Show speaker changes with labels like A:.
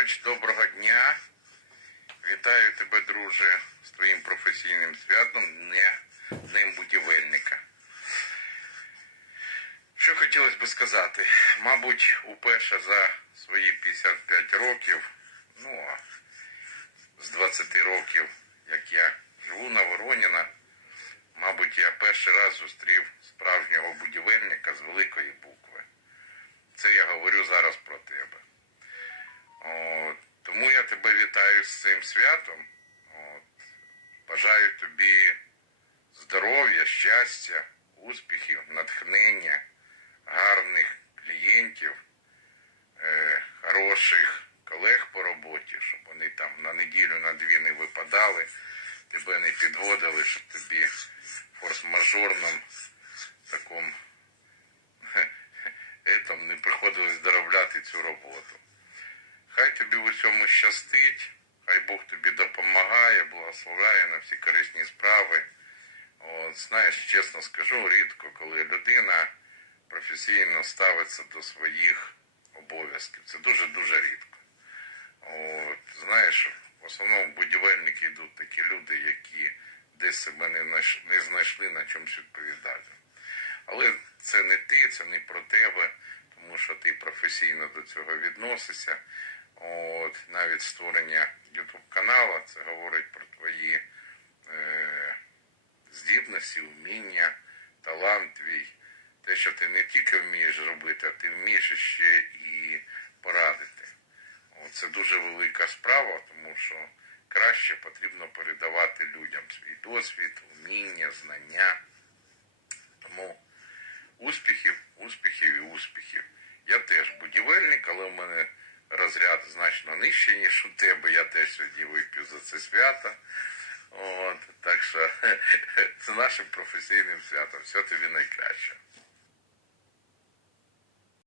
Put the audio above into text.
A: Володимирович, доброго дня. Вітаю тебе, друже, з твоїм професійним святом, не Днем будівельника. Що хотілося би сказати? Мабуть, уперше за свої 55 років, ну а з 20 років, як я живу на Вороніна, мабуть, я перший раз зустрів справжнього будівельника з великої букви. Вітаю з цим святом. От, бажаю тобі здоров'я, щастя, успіхів, натхнення, гарних клієнтів, е, хороших колег по роботі, щоб вони там на неділю, на дві не випадали, тебе не підводили, щоб тобі форс-мажорному такому етом не приходилось доробляти цю роботу. Хай тобі в усьому щастить, хай Бог тобі допомагає, благословляє на всі корисні справи. От, знаєш, чесно скажу, рідко, коли людина професійно ставиться до своїх обов'язків. Це дуже-дуже рідко. От, знаєш, в основному будівельники йдуть такі люди, які десь себе не, знайш- не знайшли на чомусь відповідати. Але це не ти, це не про тебе, тому що ти професійно до цього відносишся. От, навіть створення YouTube каналу це говорить про твої е, здібності, вміння, талант твій. Те, що ти не тільки вмієш робити, а ти вмієш ще і порадити. От, це дуже велика справа, тому що краще потрібно передавати людям свій досвід, вміння, знання. Тому успіхів, успіхів і успіхів. Я теж будівельник, але в мене розряд значно нижчий, ніж у тебе. Я теж сьогодні вип'ю за це свято. От, так що це нашим професійним святом. Все тобі найкраще.